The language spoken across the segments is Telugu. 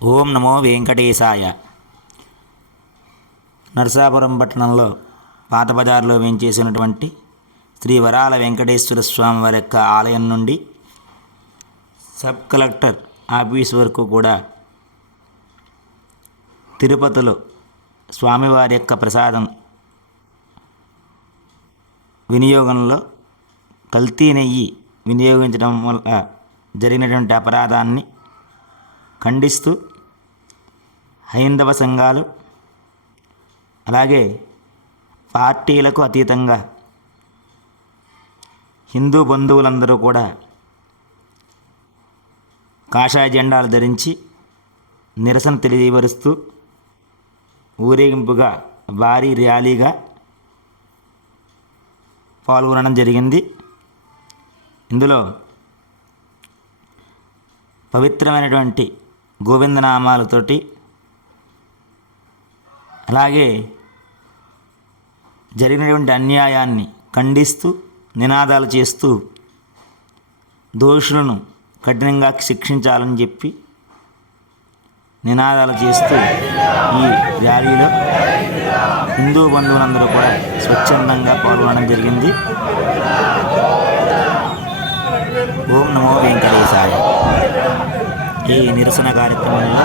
ఓం నమో వెంకటేశాయ. నరసాపురం పట్టణంలో పాత బజార్లో వేయించేసినటువంటి శ్రీ వరాల వెంకటేశ్వర స్వామి వారి యొక్క ఆలయం నుండి సబ్ కలెక్టర్ ఆఫీస్ వరకు కూడా తిరుపతిలో స్వామివారి యొక్క ప్రసాదం వినియోగంలో కల్తీ నెయ్యి వినియోగించడం వల్ల జరిగినటువంటి అపరాధాన్ని ఖండిస్తూ హైందవ సంఘాలు అలాగే పార్టీలకు అతీతంగా హిందూ బంధువులందరూ కూడా కాషాయ జెండాలు ధరించి నిరసన తెలియపరుస్తూ ఊరేగింపుగా భారీ ర్యాలీగా పాల్గొనడం జరిగింది. ఇందులో పవిత్రమైనటువంటి గోవిందనామాలతోటి అలాగే జరిగినటువంటి అన్యాయాన్ని ఖండిస్తూ నినాదాలు చేస్తూ దోషులను కఠినంగా శిక్షించాలని చెప్పి నినాదాలు చేస్తూ ఈ ర్యాలీలో హిందూ బంధువులందరూ కూడా స్వచ్ఛందంగా పాల్గొనడం జరిగింది. ఓం నమో వెంకటేశాయ. ఈ నిరసన కార్యక్రమంలో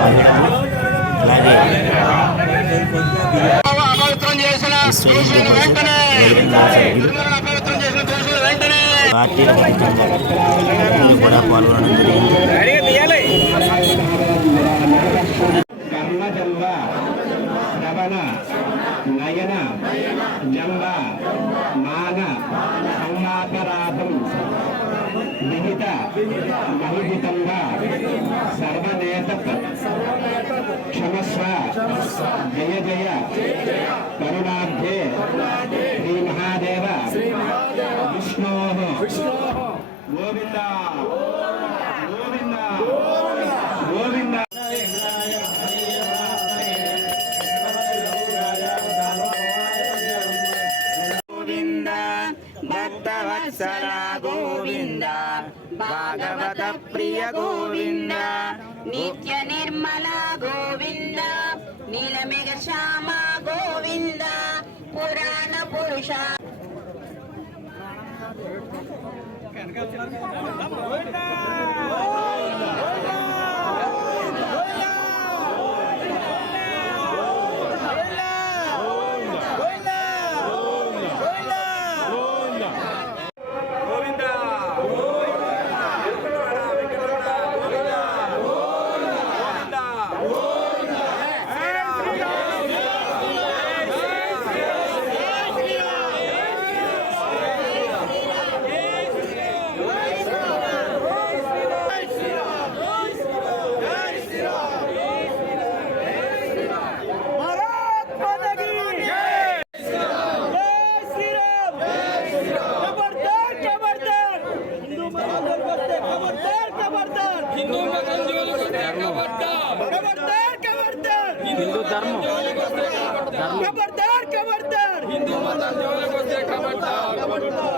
మహిళలు అలాగే అపవిత్రం చేసిన వెంటనే చేసిన వెంటనే కూడా పాల్గొనడం జరిగింది శ్రవణ నయన జంబ మాన సంవాపరాధం విహిత మహిహితంగా సర్వనేత జయ జయ కరుణాబ్ధే శ్రీ మహాదేవ విష్ణో గోవింద గోవింద గోవింద గోవింద భక్తవత్సల గోవింద భాగవత ప్రియ గోవింద నిత్య నిర్మల గోవింద నీలమేఘ శ్యామ గోవింద పురాణ పురుష హిందూ জোরে বসে খাবার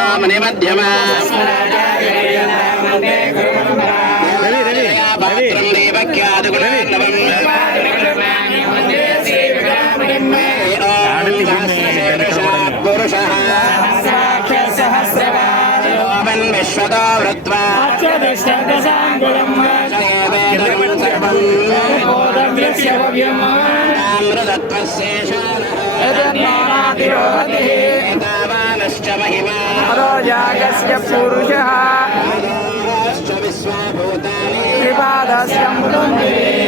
నామని మధ్యమ. పురుష. విశ్వతో వృత్వా మృదత్వశేషాన महिमा यागस्य पुरुषः त्रिपादस्य मृदुञ्जये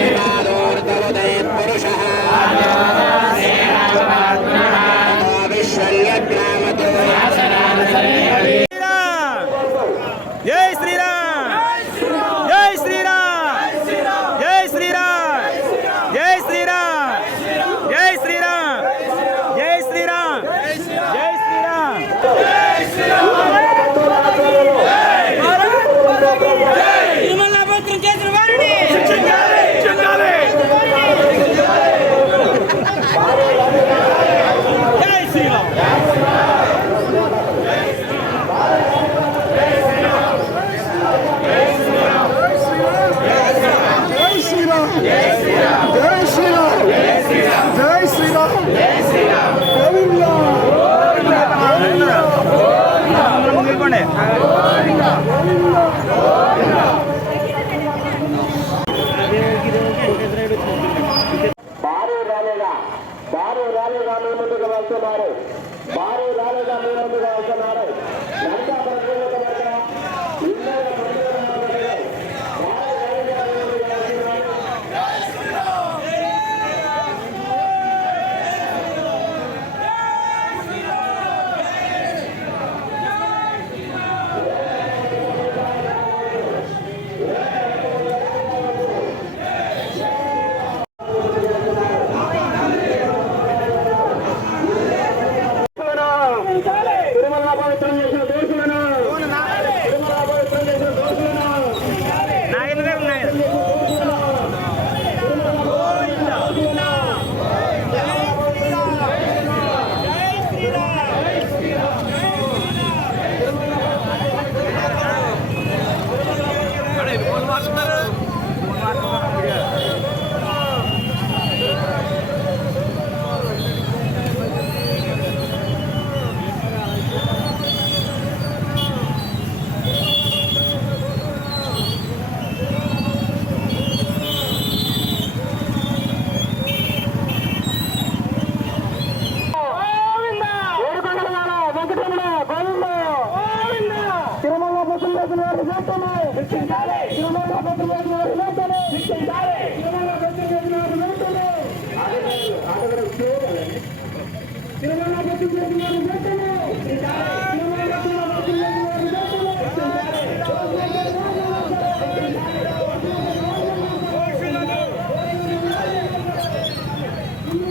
కుతంత్రం చేసిన వారిని Yeah. వారు ర్యాలీగా మీ ముందుకు వెళ్తున్నారు. వారు ర్యాలీగా మీ ముందుకు వెళ్తున్నారు.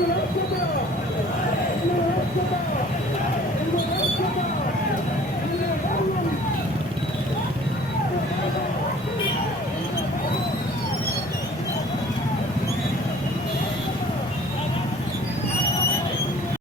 Thank you.